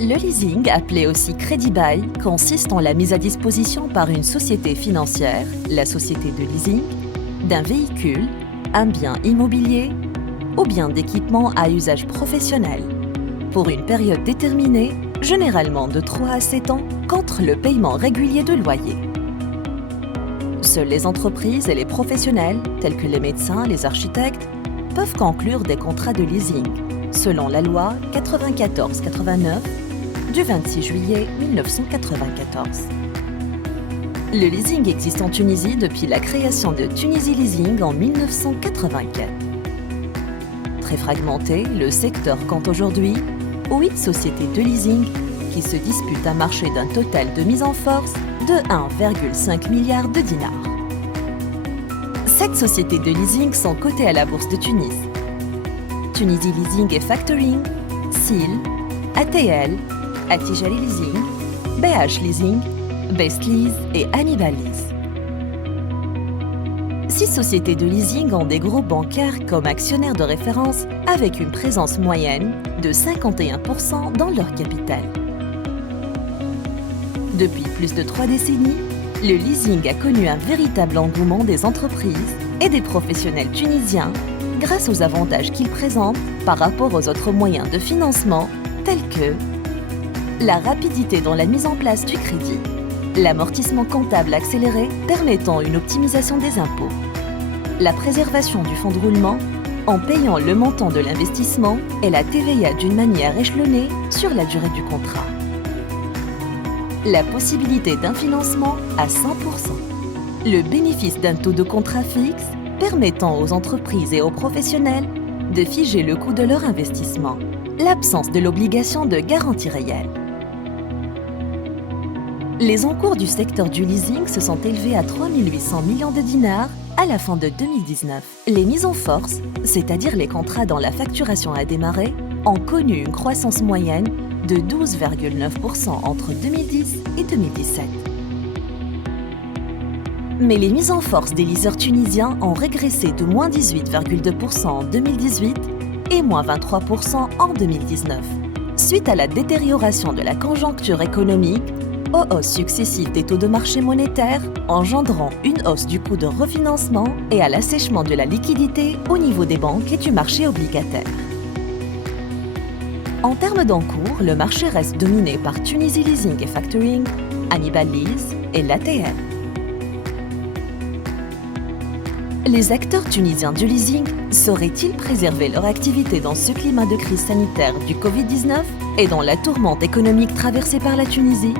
Le leasing, appelé aussi crédit bail, consiste en la mise à disposition par une société financière, la société de leasing, d'un véhicule, un bien immobilier ou bien d'équipement à usage professionnel, pour une période déterminée, généralement de 3 à 7 ans, contre le paiement régulier de loyer. Seules les entreprises et les professionnels, tels que les médecins, les architectes, peuvent conclure des contrats de leasing, selon la loi 94-89 du 26 juillet 1994. Le leasing existe en Tunisie depuis la création de Tunisie Leasing en 1984. Très fragmenté, le secteur compte aujourd'hui 8 sociétés de leasing qui se disputent un marché d'un total de mise en force de 1,5 milliard de dinars. 7 sociétés de leasing sont cotées à la bourse de Tunis. Tunisie Leasing et Factoring, SIL, ATL, Attijari Leasing, BH Leasing, Best Lease et Hannibal Lease. 6 sociétés de leasing ont des groupes bancaires comme actionnaires de référence avec une présence moyenne de 51% dans leur capital. Depuis plus de 3 décennies, le leasing a connu un véritable engouement des entreprises et des professionnels tunisiens grâce aux avantages qu'il présente par rapport aux autres moyens de financement tels que la rapidité dans la mise en place du crédit, l'amortissement comptable accéléré permettant une optimisation des impôts, la préservation du fonds de roulement en payant le montant de l'investissement et la TVA d'une manière échelonnée sur la durée du contrat, la possibilité d'un financement à 100%, le bénéfice d'un taux de contrat fixe permettant aux entreprises et aux professionnels de figer le coût de leur investissement, l'absence de l'obligation de garantie réelle. Les encours du secteur du leasing se sont élevés à 3 800 millions de dinars à la fin de 2019. Les mises en force, c'est-à-dire les contrats dont la facturation a démarré, ont connu une croissance moyenne de 12,9% entre 2010 et 2017. Mais les mises en force des leasers tunisiens ont régressé de moins 18,2% en 2018 et moins 23% en 2019, suite à la détérioration de la conjoncture économique, aux hausses successives des taux de marché monétaire, engendrant une hausse du coût de refinancement et à l'assèchement de la liquidité au niveau des banques et du marché obligataire. En termes d'encours, le marché reste dominé par Tunisie Leasing et Factoring, Hannibal Lease et l'ATL. Les acteurs tunisiens du leasing sauraient-ils préserver leur activité dans ce climat de crise sanitaire du Covid-19 et dans la tourmente économique traversée par la Tunisie ?